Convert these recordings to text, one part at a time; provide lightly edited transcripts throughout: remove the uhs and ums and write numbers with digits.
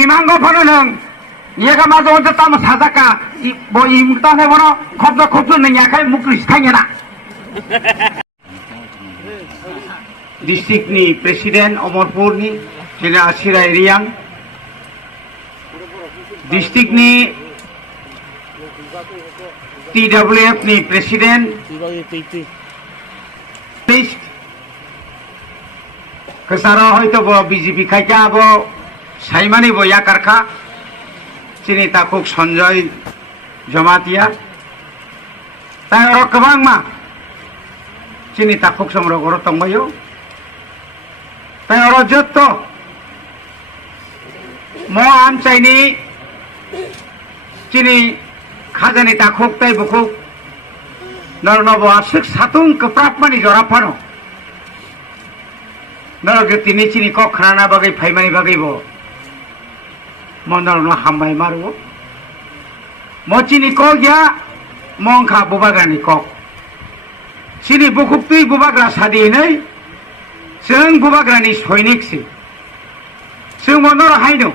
imango phono nang yega mazo onta tam sajaka bo imta ne bono khobdo nang yakai muklis thanya na district ni president Omorpur ni jena Asirai Riang district ni TWF ni president kesara hoito bo BJP kaita bo saimani bo yakarkha chini takuk Sanjay Jamatia tai oro kabang ma chini takuk somro goro tongbayo tai oro jotto mo am chaini chini khajani takuk tai bukuk narnobo asik satung keprap mani jora phano naro tini chini kok khana bagai phaimani bagai bo monor no hambai maru mo chini ko ya mongkha bubagani kok chini bukuk tui bubagra sadi nei seng bubagrani soinik si seng monor haino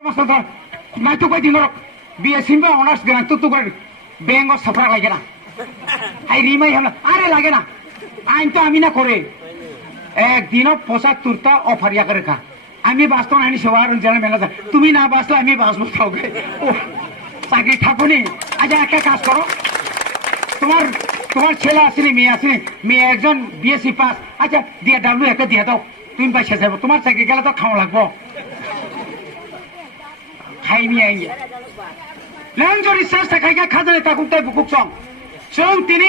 masata matu ko dingor BSc ba honors gan tutu gar bengo safra lage na ai rimai hela are lage na ain to ami na করে একদিন ৭৫টা offer ইয়া করে খা আমি বাঁচতো না সবার জেলা manager তুমি না বাঁচলে আমি বাঁচবো কাউকে চাকরি থাকুনি আচ্ছা একটা কাজ করো তোমার ছেলে আসেনি মেয়ে আসেনি মেয়ে একজন BSc পাস আচ্ছা দিয়ে ডাব্লিউ একটা দিয়ে দাও তুমি পয়সা যাবো তোমার চাকরি গেলে তো খাওয়া লাগবো খাইনি আইনি লেঞ্জরি শেষ থাকাইকা খাজানে তাকুকটাই বুকুক সং সং তিনি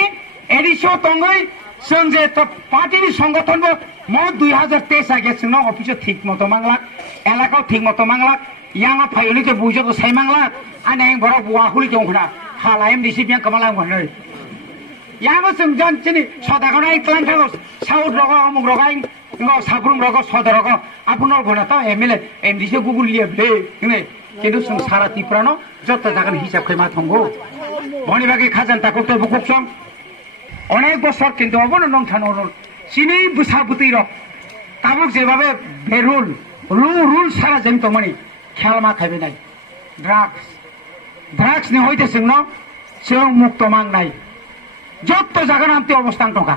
এডিশো তঙ্গই जों जे पार्टी संगठन म 2023 आगे जोंना अफिस ठीक मतो मांगला एलाका ठीक मतो मांगला यांगा फाइलनि जे बुजो साइ मांगला आने बरा बुआ हुलि जोंखना हालायम दिसि बिया कमला गनै यांगा जों जन चिनि सदागनाय क्लान थागो साउथ रगो अमुक रगाय ngo साब्रुम रगो सदर रगो आपनर घना त एमएलए एमडीसी गुगुल लियबले ने किन्तु जों सारा तिप्रानो जत्त जागन हिसाब खैमा थंगो भनि बागे खाजान ताकुक त बुकुक सं অনেক বছর কিন্তু অবন নংথানো চিনি বুসা বুতির তাবুক যেভাবে বেরুল রুল সারা যেন তো মানে খেয়াল মা খাইবে নাই ড্রাগস নি হইতেছে ন সেও মুক্ত মাং নাই যত জায়গা নামতে অবস্থান টকা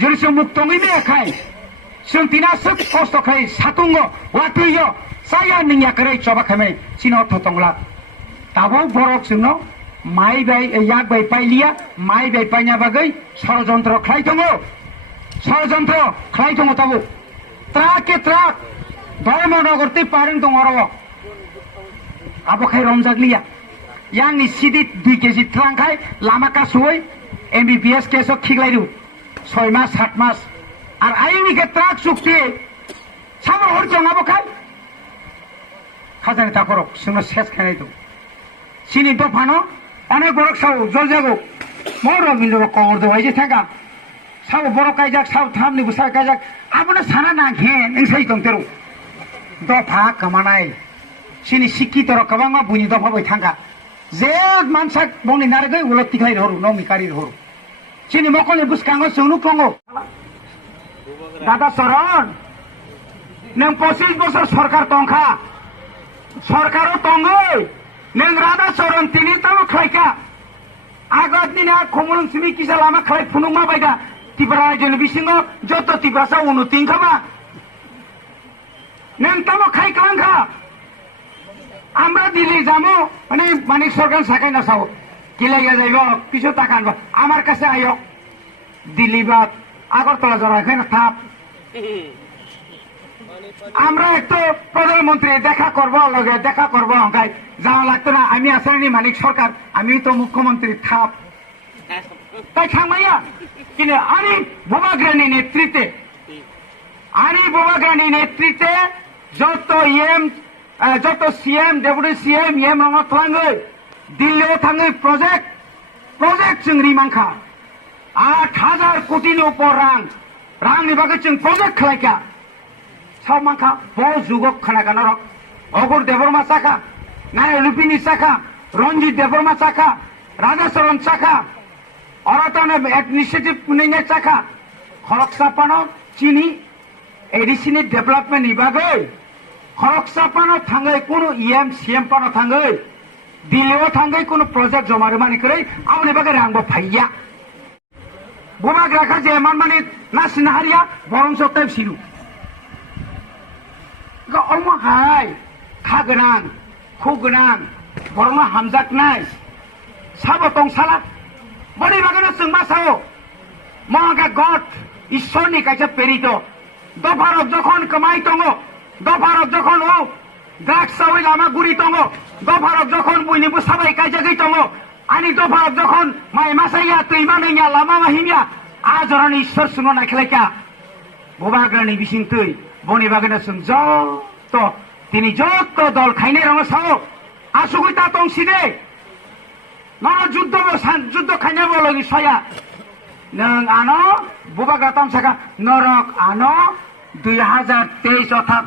যদি সে মুক্ত মিলে খাই সে তিনা সব কষ্ট খাই সাতুঙ্গ ওয়াতুইয় সায়া নিয়া করে চবা খামে চিন অর্থ তংলা তাবো বরক সিং মাই বাই ইয়াক বাই পাইলিয়া মাই বাই পাইনা বাগৈ ষড়যন্ত্র খাই দङ তাবো ট্রাকে ট্রাক ধর্মনগরতে পারেন দङ আরো আবো খাই রমজাগলিয়া यांनि सिदि 2 केजि ट्रांखाय लामा कासुय MBBS केसो खिगलाइरु 6 मास 7 मास আর আইনি কে ট্রাক চুক্তি সামর হর জঙাবো খাই খাজানি তাকর সিনো শেষ খাই দো সিনি দফানো অনেক বড় সাউ জল যাগো মোর রবিন্দ্র কবর দেওয়াই যে থাকা সাউ বড় কাইজাক সাউ থামনি বুসা কাইজাক আপনা সানা না ঘেন এসই তংতেরু দফা কামানাই সিনি শিক্ষিত রকবাঙ্গা বুনি দফা বই থাকা যে মানসা বনি নারগৈ উলতি খাই হরু নমি কারি হরু সিনি মকলে বুসকাঙ্গ সৌনু পঙ্গো দাদা চরণ নং 25 বছর সরকার তংখা সরকারও তঙ্গই नों राधा चरण तिनि ताव खायका आगत दिना खमलम सिमि किसा लामा खाय फुनुमा बायगा तिब्रा जन बिसिंग जत तिब्रासा उन्नति खामा नों ताव खाय कांखा আমরা দিল্লি যাবো মানে মানিক সরকার সাকাই না চাও কিলাইয়া যাইব কিছু টাকা আনবো আমার কাছে আইও দিল্লি বা আগরতলা যারা এখানে থাপ আমরা একটু প্রধানমন্ত্রী দেখা করবো অঙ্কায় যাওয়া লাগতো না আমি আসেনি মানিক সরকার আমি তো মুখ্যমন্ত্রী থাপ তাই থামাইয়া কিন্তু আনি বোবাগ্রানি নেতৃত্বে যত সিএম ডেপুটি সিএম এম রঙ থাঙ্গৈ দিল্লিও থাঙ্গৈ প্রজেক্ট जों रिमांखा 8,000 কোটিनि উপর রাংनि बागै जों प्रजेक्ट खालायखा सावमांखा बहु जुगक खानागाना रक अगुर देबरमा चाखा नारायण लुपिनी चाखा रंजित देबरमा चाखा राधाचरण चाखा अरतन इनिशिएटिव पुनैने चाखा खरक सापानो चिनी एडिसिनि डेभलपमेन्ट नि बागै খরকসা পানো থাঙ্গै কোনো ইএম সিএম পানো থাঙ্গै দিল্লিও থাঙ্গै কোনো প্রজেক্ট জমা রমানি করে আমনে বাগে রাংবো ফাইয়া বুবাক রাখা যে এমন মানে না সিনাহারিয়া বরং সত্তাই সিরু অলমা হাই খা গোনাं খু গোनां বরং হামজাক নাই সাবো তং সালা বড়ি বাগানো जोंबा সাও মহাগা গড ঈশ্বরনি কাছে প্রেরিত দফারক যখন কমাই দङ দফারক যখন ও দ্রাক্ষাওই লামা গুড়ি দङ দফারক যখন বইনিবো সাবাই কাইজাগै দङ আনি দফারক যখন মাই মাসাইয়া তৈমা নैया লামা মাহিমিয়া আজরন ঈশ্বর সুনো নাখলাইকা বুবাগ্রানি বিসিং তৈ বনি বাগানো जों যত তিনি যত দল খাইনে রং সাও আসুগুইতা তংসিদে নর যুদ্ধ খাইনে বলগি সয়া नों आनो बुबाग्रा तामसाका नरक आनो 2023 अर्थात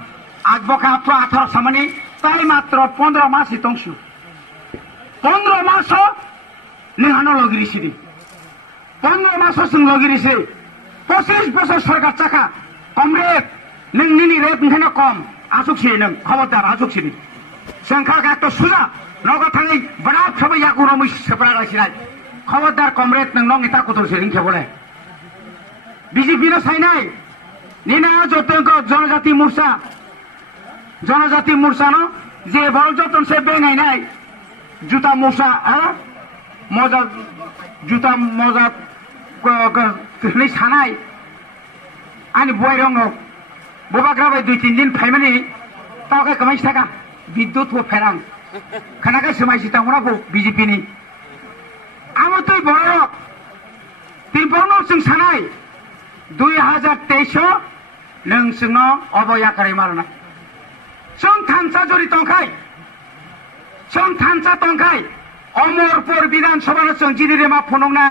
आगबका 18 सामानि ताई मात्र 15 मास तंसु 15 मास नों आनो लगिरिसिदि 15 मास जों लगिरिसि 25 बोसोर सरकार चाखा कमरेड नों निनि रेट नोंखायनो कम आसुकसि नों खबरदार आसुकसिनि जोंखा गाथ सुजा नग थाङै बराब सबै याकु रमै सेपरा राखिनाय खबरदार कमरेड नों नं इता कुतुरसि रिंखे बोले बीजेपी न साइनाय निना जतन जनजाति मोर्चा न जे बल जतन से बेनायनाय जुता मोर्चा मजा जुता मजा नै सानाय आनि बयरंग बुबाग्राबाय 2-3 दिन फाइमानि तावका कमाइस थाका विद्युत हो फेरां खानाका समाइसि तांगनाबो बीजेपी नि आमो तै बरक तिबरनो जों सानाय 2023 नों जोंनो अबया करे मारना जों थानसा जरि तंखाय जों थानसा तंखाय अमरपुर विधानसभा जों जिरिरेमा फनंना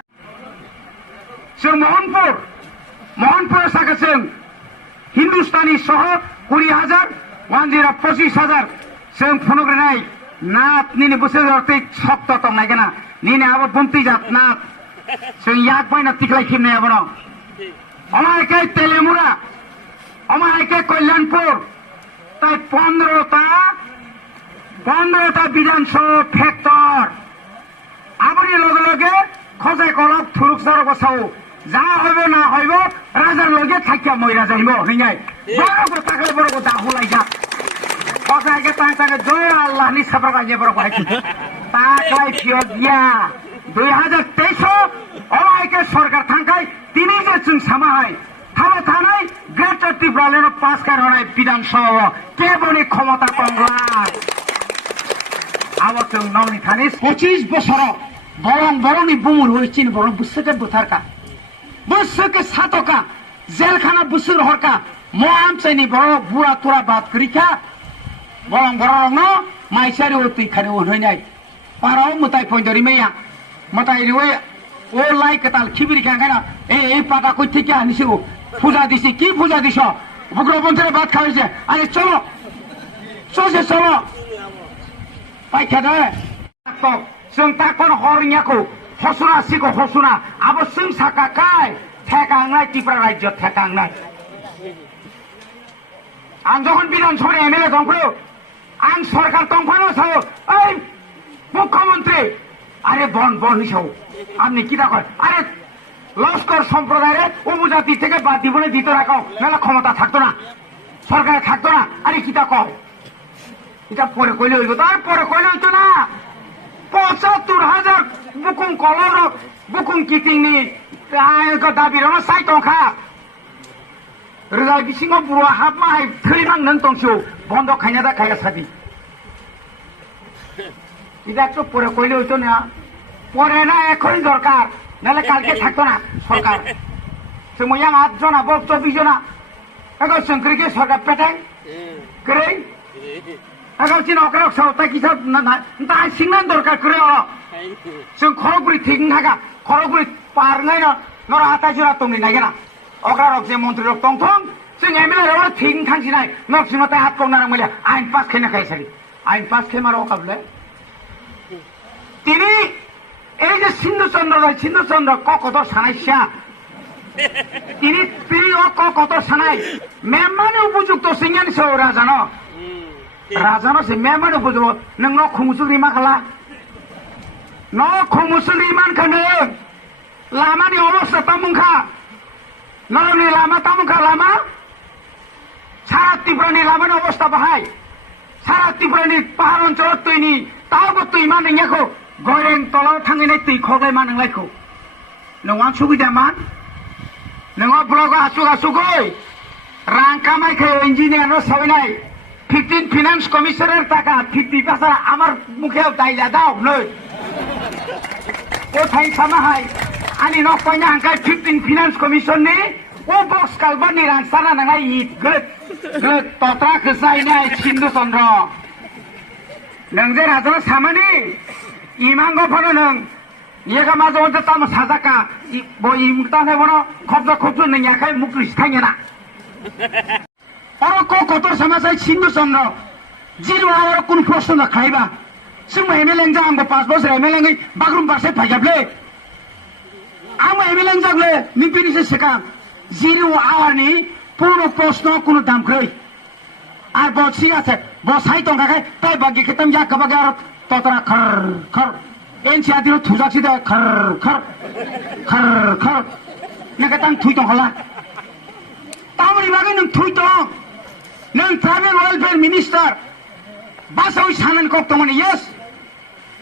जों मोहनपुर साखा जों हिंदुस्तानी सह 20,000 10,25,000 जों फनग्रानाय नाथ निनि बोसोरते सप्त तंनाय गना निने आबो बन्ति जात नाथ जों याक बायना तिखलाय खिमनाय आबो अमायके तेलेमुरा अमायके कल्याणपुर ताई 15টা विधानसभा फैक्टर आबनि लगे लगे खजाय कलक थुरुक सार बसाव जा हइबो ना हइबो राजार लगे थाकिया मयरा जाइबो हइनाय बरगो ताकले बरगो दाहुलाय जा खजायके तांताके जय आल्लाहनि साब्रा गाजे बरगो हाय ताकलाय फियदिया 2023 अमायके सरकार थांखाय তিনি যে जों सामाहाय थाबा थानाय ग्रेटर त्रिपुरालेन पास करनाय विधानसभा केबनि क्षमता कमलाय आबो जों नौनि थानि 25 बोसोर बरंनि बुमुर होइसिन बरं बुसके बुथारका बुसके सातका जेलखाना बुसुर हरका मोआम चैनि बर बुरा तुरा बात करिका बरं न माइसारि उति खाने होइनाय पाराव मुताय पइन्दरि मैया मताय रिवे ओ लाई कताल खिबिर खाना ए पाता कोई ठीक है निशो पूजा दिसी की पूजा दिशो बुग्रबन्थरे बात खाइছে अरे चलो चलो पाइखादा तो जों ताकन हरनियाखौ हसुना सिखौ हसुना आबो जों साकाकाय थेकांनाय त्रिपुरा राज्य थेकांनाय आं जखन विधानसभा एमएलए दंफो आं सरकार दंफो साव ओइ मुख्यमंत्री আরে বন হিসাব আপনি কি দেখেন আরে লস্কর সম্প্রদায়ের উপজাতি থেকে বাদ দিবনে দিতে রাখো মেলা ক্ষমতা থাকতো না সরকারে থাকতো না আরে কিতা কয় এটা পরে কইলে হইব তারপরে কইলে হইতো না ৭৫,০০০ বুকুং কলর বুকুং কিটিংনি দাবি রং সাই টংখা रोजा बिसिङाव बुरुवा हाब माहाय थैनां नों दंसौ बन्द खायना दा खाया सादि এটা তো পরে কইলে হইতো না পরে না এখনই দরকার নাহলে কালকে থাকতো না সরকার সময় 8 জনা 24 জনা এখন শঙ্করকে সরকার পেটাই করে এখন চিন অকরক সাউতা কি সব না তা সিংনান দরকার করে जों खरगुरि थिं थाका खरगुरि पारनाय नरा हाता जरा तंनि नागिरा अकरक जे मन्त्रि रक तंथं जों एमएलए रो थिं थांसिनाय नक्सिमते हात कौनार मैले आइन पास खेना खाइसारि आइन पास खेमार अकाबले তিনি এই যে সিন্ধুচন্দ্র কত সানাইছা তিনি প্রিয় কত সানাই মেমানে উপযুক্ত সিংহানি সৌরা জানো राजानो से मैं मानो बुझो नों न' खुमुसुलि मा खाला न' खुमुसुलि मानखानो लामानि अबस्था तामुंखा नरमनि लामा तामुंखा लामा सारा त्रिपुरानि लामानि अबस्था बाहाय सारा त्रिपुरानि पाहार ओनसोलाव दैनि तावबो दै मा नोंनियाखौ गयरें तलाव थांनाय दै खगलाय मा नोंलायखौ नोंहा सुबिदा मान नोंहा ब्लग आसुगै रां कामायखै इन्जिनियार साबायनाय 15 फिनान्स कमिशनार टाका 50% আমার মুখেও দাইলা দাও নই কোথায় সামাহাই আনি নকয়না হাঙ্কাই 15 ফিনান্স কমিশন নি ও বক্স কালবানি রাং সারা নাঙাই ইট গদ গদ তত্রা খসাইনাই সিন্ধু চন্দ্র नों जे राजा सामानि इमांगो फनो नों येगा माजो जे ताम साजाका बो इमताने बनो खबजा खबजो नों याखाय मुक्लिस थाङेना और को कतर समाजै सिन्धु चन्द्र जिरो आवर कुन प्रश्न न खाइबा जों एमएलए जा आंबो 5 बोसोर एमएलए बागरुम पासे फाइगाबले आं एमएलए जागले निपिनिसे सेका जिरो आवारनि पूर्ण प्रश्न कुन दामखै আর বলছি আছে বসাই তো কাকাই তাই বাকি খেতাম যা কবাগে আর ততরা খর খর এনসি আদির থুজাছি দে খর খর খর খর নাকে তাং থুই তো হলা তামরি বাগে নং থুই তো নং ট্রাইবেল ওয়েলফেয়ার মিনিস্টার বাসাউই সানান কত মানে yes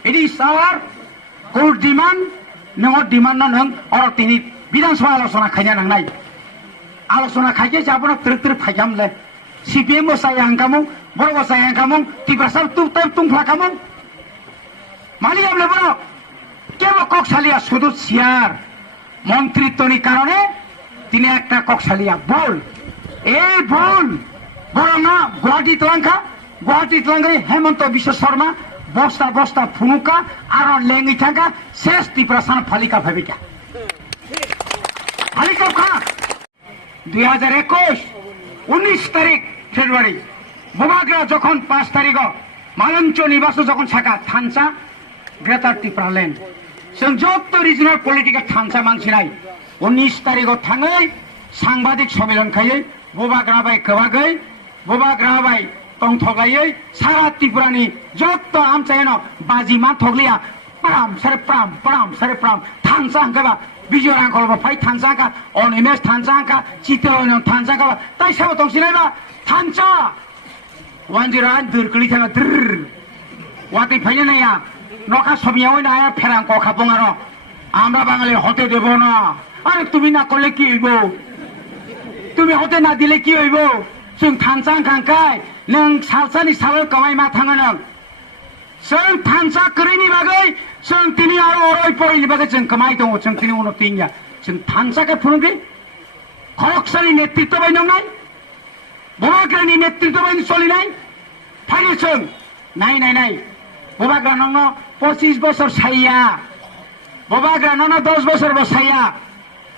it is our core demand নং ডিমান্ড নং আর তিনি বিধানসভা আলোচনা খাইনা নাংনাই আলোচনা খাইকে যাবনা ত্রিক ত্রিক ফাইগামলে CPM saya kamu, boro saya kamu, tiba sab tung kamu. Mali amle boro, কেবল ককশালিয়া শুধু সিয়ার মন্ত্রিত্বনি কারণে তিনি একটা ককশালিয়া বল এই বল বড় না গুয়াহাটি তলাঙ্কা হেমন্ত বিশ্ব শর্মা বস্তা বস্তা ফুনুকা আর লেঙ্গি থাকা শেষ ত্রিপুরাসান ফালিকা ভাবিকা ফালিকা খা 2021 19 তারিখ ফেব্রুয়ারি বোবাগ্রা যখন 5 তারিখ মালঞ্চ নিবাস যখন ছাকা থানসা গ্রেটার ত্রিপুরা ল্যান্ড जों যত রিজনাল পলিটিক্যাল থানসা মানসি নাই 19 তারিখ থাङै সাংবাদিক সম্মেলন খাयै বোবাগ্রাবাই কবাगै বোবাগ্রাবাই টংथगलायै सारा ত্রিপুরানি যত আমচাयनो बाजी मा थगलिया प्राम सारे प्राम थानसा हांकाबा बिजय रांखलबा फाइ थानसा का अनिमेश थानसा का चितरन थानसा का ताइ साबो तंसिनायबा थानसा 10 दुरकलि थाङा द्र वाति फाइना नाया नका समियाव नाया फेरां क खाबंगारो আমরা বাঙালি হতে দেব না আরে তুমি না করলে কি হইব তুমি হতে না দিলে কি হইব जों थानसा खांखाय नों सालसानि साल कमाय मा थाङो नों जों थानसा करिनि बागै जों तिनि आरो अरय परिनि बागै जों कमाय दङ जों तिनि उनाव तिनिया जों थानसाके फुरुंगि खरकसानि नेतृत्व बाय नंनाय बोबाग्रानि नेतृत्व बाय सलिनाय फाइनो जों नाय बोबाग्रा नंग 25 बोसोर साइया बोबाग्रा नंग 10 बोसोर बसाइया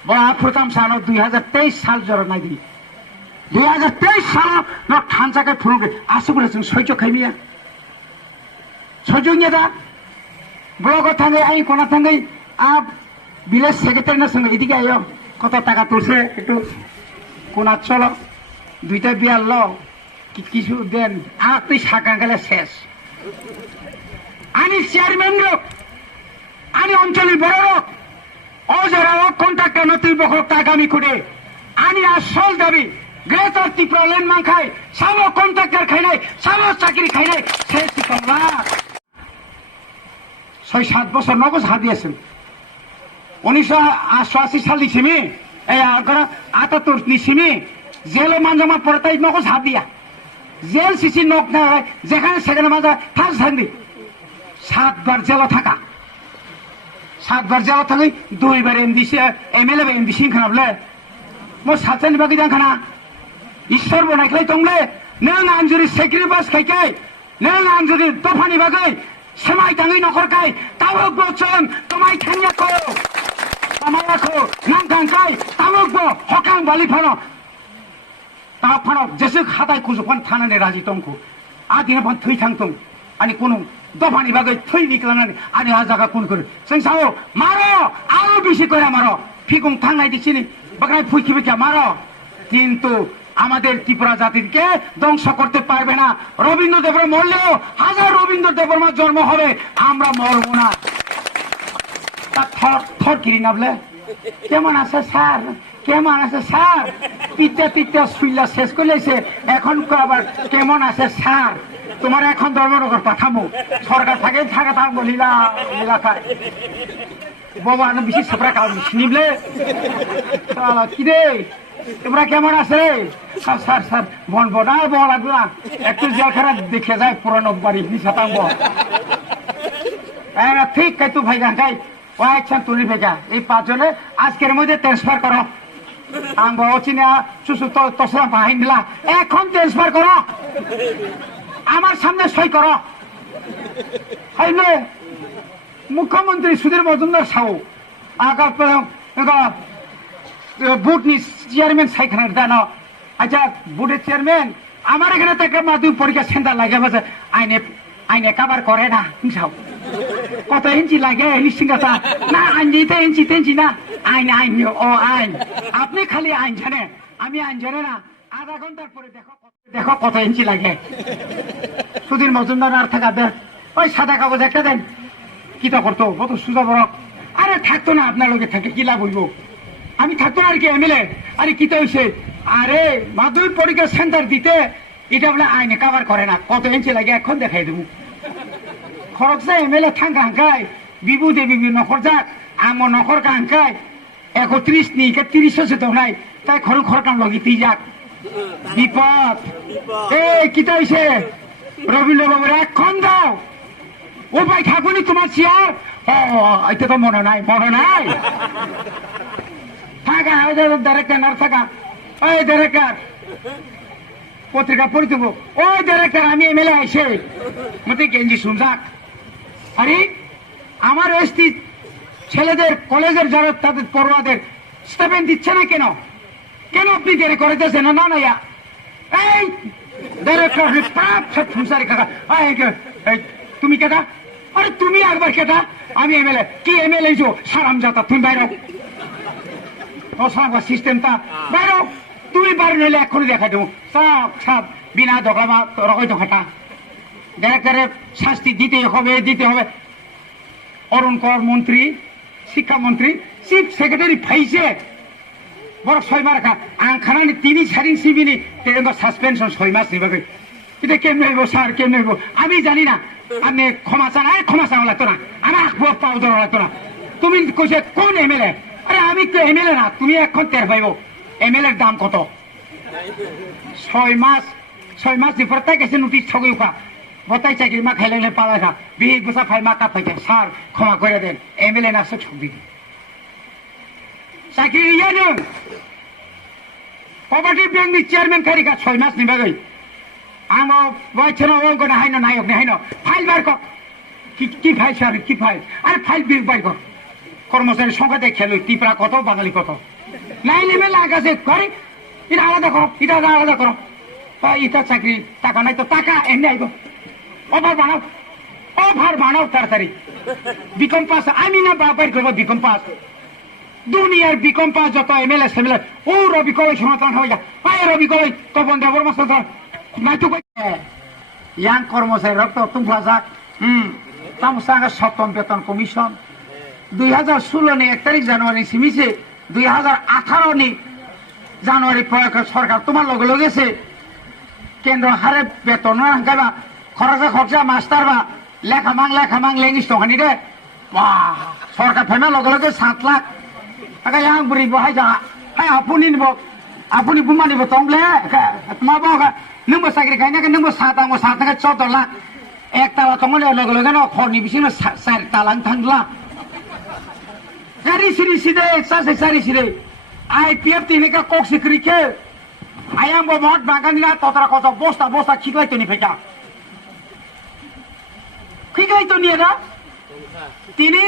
बहा प्रथम सानो 2023 साल जर नायदि 2023 साल न थानसाके फुरुंगि आसुगुरा जों सयज खाइमिया सयजनिया ब्लग थाङै आइ कोना थाङै आ ভিলেজ সেক্রেটারি সঙ্গে এদিকে আইও কত টাকা তুলছে একটু কোনা চলো দুইটা বিয়ার ল কিছু দেন আর তুই সাকা গেলে শেষ আনি চেয়ারম্যান লোক আনি অঞ্চলের বড় লোক অজারা কন্ট্রাক্টর নতুন বকর টাকামি করে আনি আসল দাবি গ্রেটার ত্রিপুরা ল্যান্ড মাংখাই সামো কন্ট্রাক্টর খাইনাই সামো চাকরি খাইনাই শেষ করবা 6-7 বছর নগদ হাত দিয়েছেন 1988 সাল নিছিমি এই 78 নিছিমি জেল মানজামা পড়তাই নগদ হাত দিয়া জেল সিসি নক না যেখানে সেখানে মাজা থাক থাকি 7 বার জেল থাকা 7 বার জেল থাকি 2 বার এমডিসি এমএলএ এমডিসি খানাবলে মো সাতসানি বাকি জানখানা ঈশ্বর বনাইখলাই তংলে নং আঞ্জুরি সেক্রিফাইস খাইকাই नों आं जुदि दफानि बागै समाय दाङै नखरखाय तावगबो जों तमाय थांयाखौ तमायाखौ नांखांखाय तावगबो हकां बालि फानो ता फानो जेसे खादाय कुजुफान थानानै राजि दंखौ आदिना फान थै थांथों आनि कुनु दफानि बागै थै निकलानानै आनि हा जागा कुन करे जों सावो मारो आरो बिसि करा मारो फिगं थांनाय दिसिनि बागै फुइखिबिका मारो किन्तु আমাদের ত্রিপুরা জাতিকে ধ্বংস করতে পারবে না। রবীন্দ্রদেবের মরলেও হাজার রবীন্দ্রদেবের মা জন্ম হবে, আমরা মরব না। তা থর কিরি না বলে কেমন আছে স্যার, কেমন আছে স্যার, পিতা পিতা শুইলা শেষ করলেছে, এখন আবার কেমন আছে স্যার। তোমার এখন ধর্মনগর পাঠামো, সরকার থাকে থাকা থাকবো লীলা লীলা খায় বাবা বেশি সাপড়া কাউ নিবলে কি রে তোমরা কেমন আছে। স্যার স্যার বলবো না, বল লাগবে না, একটু জলখানা দেখে যায় পুরানো বাড়ি বিশাতাঙ্গ ঠিক কাই তুই ভাই গাঙ্গাই ও আচ্ছা তুলি ভেজা এই 5 জনে আজকের মধ্যে ট্রান্সফার করো। আম চিনা চুসু তসরা বাহিন দিলা, এখন ট্রান্সফার করো, আমার সামনে সই করো। হইলে মুখ্যমন্ত্রী সুধীর মজুমদার সাহু বুট নি চেয়ারম্যান সাইখানের দেন। আচ্ছা বুটের চেয়ারম্যান আমার এখানে তো একটা মাধ্যমিক পরীক্ষা সেন্টার লাগে আইনে আইনে কাবার করে না হিংসাও কত ইঞ্চি লাগে নিশ্চিঙ্গা না আইন যেতে ইঞ্চি তেঞ্চি না আইন আইন ও আইন। আপনি খালি আইন জানেন, আমি আইন জানে না। আধা ঘন্টার পরে দেখো দেখো কত ইঞ্চি লাগে। সুধীর মজুমদার আর থাকা দেখ ওই সাদা কাগজ একটা দেন, কিতা করতো কত সুজা বড়। আরে থাকতো না আপনার লোকে থাকে কি লাভ হইব, আমি থাকতো না আর কি এমএলএ। আরে কিতা হয়েছে, আরে মাধ্যমিক পরীক্ষা সেন্টার দিতে এটা বলে আইনে কাবার করে না, কত ইঞ্চি লাগে এখন দেখাই দেবো। খরচা এমএলএ থাকা হাঙ্কায় বিভু দেবী নখর যাক আমার নখর কাঙ্কায় 31 নি 30 হচ্ছে তো নাই, তাই খরচ খরকান লগিতেই যাক বিপদ। এই কিতা হয়েছে রবীন্দ্র বাবুর এখন দাও ও ভাই ঠাকুরই তোমার চেয়ার। ও এটা তো মনে নাই মনে নাই থাকা ডাইরেক্টর না থাকা ওই ডাইরেক্টর পত্রিকা পড়ে দেবো ওই ডাইরেক্টর আমি এমএলএ আইসে মতে গেঞ্জি শুনজাক। আরে আমার এসটি ছেলেদের কলেজের যারা তাদের পড়ুয়াদের স্টাইপেন্ড দিচ্ছে না কেন, কেন আপনি দেরি করে দিয়েছেন না না এই ডাইরেক্টর সংসারী কাকা তুমি কেটা, আরে তুমি একবার কেটা আমি এমএলএ কি এমএলএ সারাম যাতা তুমি বাইর সিস্টেমটা বাইর, তুমি বাইরে নইলে এখনই দেখা দেবো সব সব বিনা দোকামা রকই দোকাটা ডাইরেক্টরের শাস্তি দিতে হবে দিতে হবে। অরুণ কর মন্ত্রী শিক্ষামন্ত্রী চিফ সেক্রেটারি ফাইছে বড় 6 মাস রাখা আংখানানি তিনি ছাড়িন সিবিনি সাসপেনশন 6 মাস নিবে। এটা কেমনে হইব স্যার কেমনে হইব আমি জানি না। আপনি ক্ষমা চান, আরে ক্ষমা চাওয়া লাগতো না, আমার আখ পাও ধরা লাগতো না। তুমি কইছে কোন এমএলএ, আরে আমি তো এমএলএ না, তুমি এখন টের পাইব এমএলএর দাম কত। 6 মাস প্রত্যেক এসে নোটিশ ছগি উঠা বতাই চাকরি মা খাইলে পালা খা বিহি গোসা খাই মা কাপ পাইছে স্যার ক্ষমা করে দেন এমএলএ না ছবি চাকরি ইয়া নেন কোঅপারেটিভ ব্যাংক চেয়ারম্যান খারি কা 6 মাস নিবা গই আমো বইছনো অঙ্ক না হাইনো নায়ক না হাইনো ফাইল বার কর কি ফাইল স্যার কি ফাইল, আরে ফাইল বিল বার কর। কর্মচারী সংখ্যা দেখে লই ত্রিপুরা কত বাঙালি কত নাই নেমে লাগাছে করে এটা আলাদা করো এটা আলাদা করো। ইটা চাকরি টাকা নাই তো টাকা এমনি আইব অফার বানাও তাড়াতাড়ি। বিকম পাস আমি না বাবার করবো বিকম পাস দুনিয়ার বিকম পাস যত এমএলএ সেমএলএ ও রবি কলেজ সমাধান হয়ে যা পায়ে রবি কলেজ তপন দেবর মাস নাই তো ইয়াং কর্মচারী রক্ত তুমফা যাক তামসাঙ্গা 7ম বেতন কমিশন 2016 নি 1 তারিখ জানুয়ারি সিমিছে 2018 নি জানুয়ারি প্রয়োগ সরকার তোমার লগে লগেছে কেন্দ্র হারে বেতন হাঙ্কাবা খরচা মাস্টার বা লেখামাং লেঙ্গিস দোকানি রে সরকার ফেমা লগে লগে 7 লাখ টাকা ইয়াং বুড়ি বহাই যা আপনি নিব আপনি বুমা নিব তংলে তোমার বাবা नोंबो साख्रि खायनाखै नोंबो साथांबो 14 लाख एक ताला तंगले लगे लगे न खरनि बिसिनो 4 ताला थांला गारि सिरि सिदे सासे सारि सिदे आईपीएफ तिनेका कक सिक्रिके आयामबो मत बागानिना ततरा कत बस्ता खिगलाय तनि फेका खिगलाय तनि ना तिनी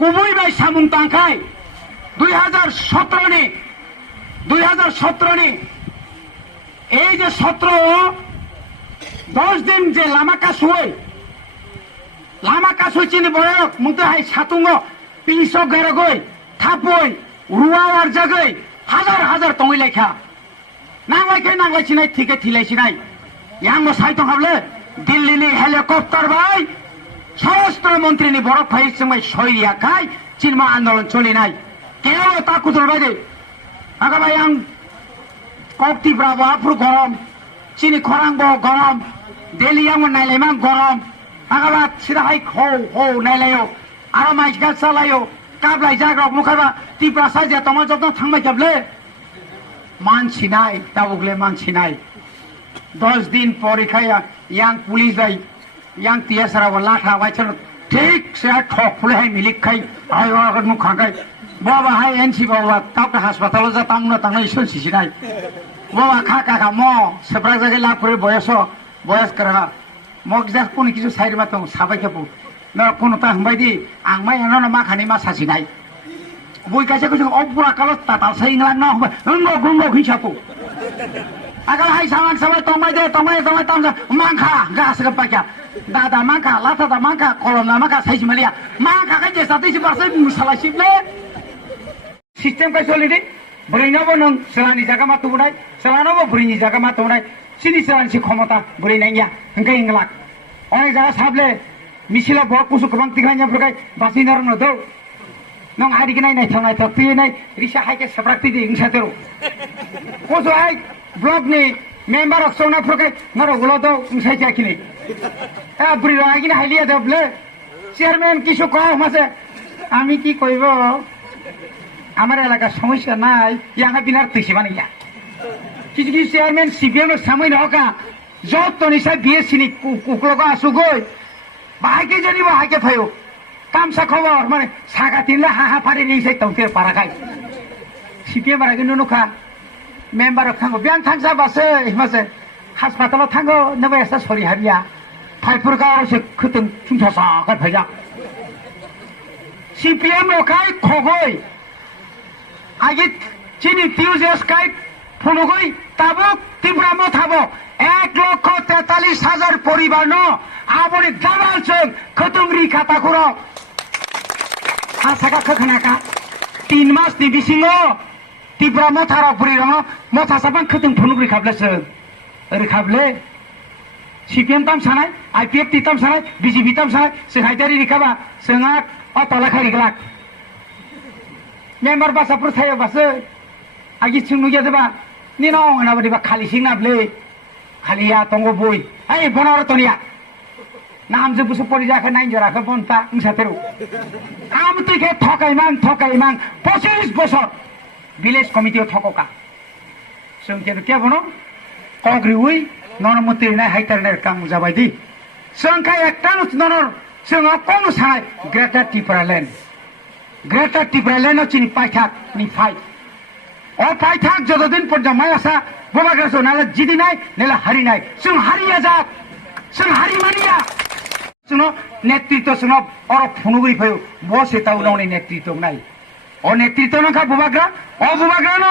कुमुई बाय सामुं तांखाय 2017 নি এই যে 10 দিন যে লামাকা সুই চিনি বয়ক মুতে হাই সাতুঙ্গ পিংস গেরগই থাপই রুয়া আর জাগই হাজার তঙ্গি লেখা नांलायसिनाय थिके थिलायसिनाय यांबो साइथं हाबले दिल्लीनि हेलिकप्टार बाय স্বরাষ্ট্র মন্ত্রীনি বরফ ফাইর সময় সইয়া খাই চিনমা আন্দোলন চলিনাই কেউ তা কুতুল বাজে আগাবাই আং কক্তি ব্রাবো আফ্রু গরম চিনি খরাংবো গরম দিল্লি আং নাইলাইমা গরম আগাবা সিদাহাই হৌ হৌ নাইলায়ো আরো মাইস গাছ চালায়ো কাবলাই জাগ্রক মুখাবা ত্রিপুরা সাইজে তোমার যত থাকবাই যাবলে মানছি নাই তাবুকলে মানছি নাই 10 দিন পরীক্ষায় ইয়াং পুলিশ বাই yang tiasara wala tha wai chalo thik se thok phule hai milik khai ai wa gan mukha kai baba hai nc baba tap ka hospital ja tamna tang nai sul sisi nai baba kha ka mo sabra jage la pore boyas kara mok ja koni kisu side ma tong sabai ke pu na kono ta hambai di ang mai ano na ma khani ma sasi nai boi ka se ko opura kalo ta ta sai nglan no gungo khichapu agal hai saman sabai tomai tamsa mangkha gas ka pakya dada mangka lata da mangka kolom mangka sai malia mangka ka je sati si parse musala sible system ka soli di brino bo nang selani jaga ma tunai selano bo brini jaga ma tunai sini selani si khomata brinai ya engkai inglak oi jaga sable misila bo kusu kabang tinganya berkai basinar no do nang hari kinai nai thok pi nai risa hai ke saprakti di ingsa teru koso hai blog ni member of sona berkai naro gulo do ingsa jakini বুড়ি রাগিনে হাইলিয়া দেবলে chairman কিছু কম আছে আমি কি কইব আমার এলাকার সমস্যা নাই ইয়াঙ্গা বিনার তেসি বানাইয়া কিছু কিছু চেয়ারম্যান সিপিএম সামনে হকা যত নিশা বিয়ে চিনি কুকুলক আসু গই বাহাইকে জানিব হাইকে থাইও কামসা খবর মানে সাগা তিনলে হাহা ফারি নিছে তংতে পারা খাই সিপিএম আর কিন্তু নুখা মেম্বার থাঙ্গো বিয়ান থাংসা বাসে হিমাসে হাসপাতালত থাঙ্গো নবে এসা সরি হাবিয়া ফাইপুরকা সে খুতং চুংসাসা কাই ফাইজা সিপিএম রকাই খগই আগে চিনি টিউজেস কাই ফনুগই তাবুক ত্রিপুরা থাবো 1,43,000 পরিবার ন আবনি দাবাল চং খুতং রি খাতা করো আসাকা খখনাকা 3 মাস নি বিসিঙ্গ ত্রিপুরা মথারা পুরি রং মথা সাবান খুতং ফনুগরি খাবলেছে ওরে খাবলে সিপিএম তাম সানাই আইপিএফ তাম সানাই বিজেপি তাম সানাই সেখাইতারি রিখাবা সেঙা অতলা খাই গলাক মেম্বার বাসাপুর থাই বাসে আগে চিংনু গিয়া দেবা নিনো না বদিবা খালি সিংনাবলে খালিয়া তঙ্গ বই এই বনার তনিয়া নাম যে বুসু পড়ি যাকে নাই জরাকে বনতা ইংসাতেরু আম তুইকে ঠকাইমান 25 বছর ভিলেজ কমিটিও ঠককা সঙ্গে কে বনো কগ্রিউই নরমতি নাই হাইতারনের কাম যাবাই দি সংখ্যা একটা নর সঙ্গ কোন সাই গ্রেটার টিপ্রালেন চিনি পাইথাক নি ফাই ও পাইথাক যতদিন পর্যন্ত মাই আসা বোমা গেছো নালে জিদি নাই নালে হারি নাই সং হারিয়া যাক সং হারি মানিয়া শুনো নেতৃত্ব শুনো অর ফনুগুড়ি ফাইও বসে তাও ননি নেতৃত্ব নাই ও নেতৃত্ব নখা বুবাগ্রা ন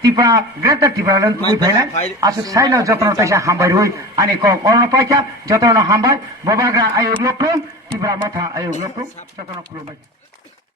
ত্রিপুরা গ্রেটার টিপ্রালেন তুই ফাইলা আসে সাইল যতন তাইসা হামবাই রই আনি ক করণ পাইছা যতন হামবাই বোবাগ্রা আয়োগ লক্ষ্য ত্রিপুরা মাথা আয়োগ লক্ষ্য যতন খুলবাই